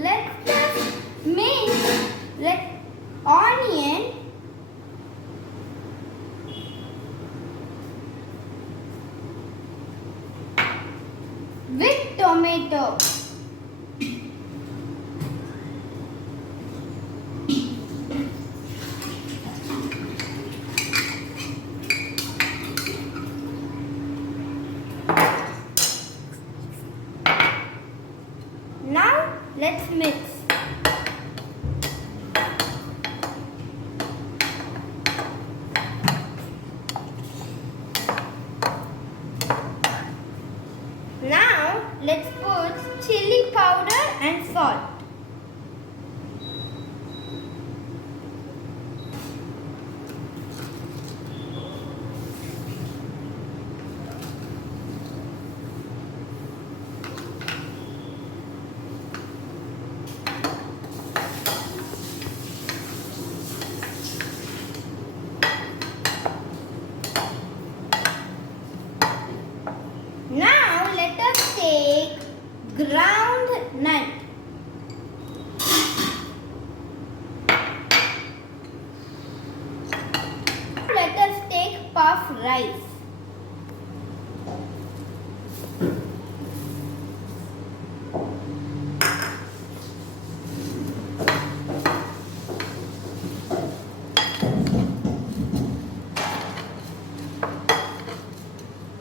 let's just mince onion with tomato. Now let's mix. Now let's put chili powder and salt. Now let us take ground nut. Let us take puff rice.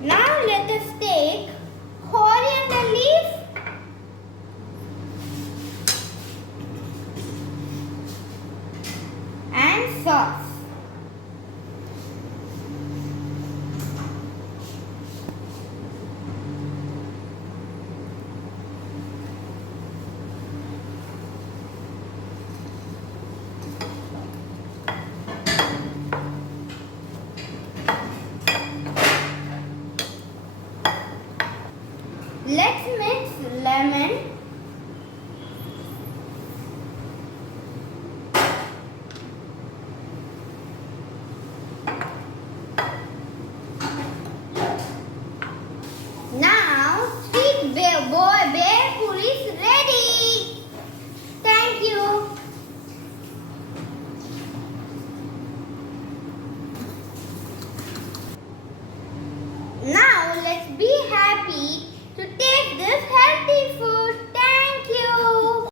Now let us take coriander leaf and sauce. Let's mix lemon now sweet bear puri is ready. Thank you. Now let's be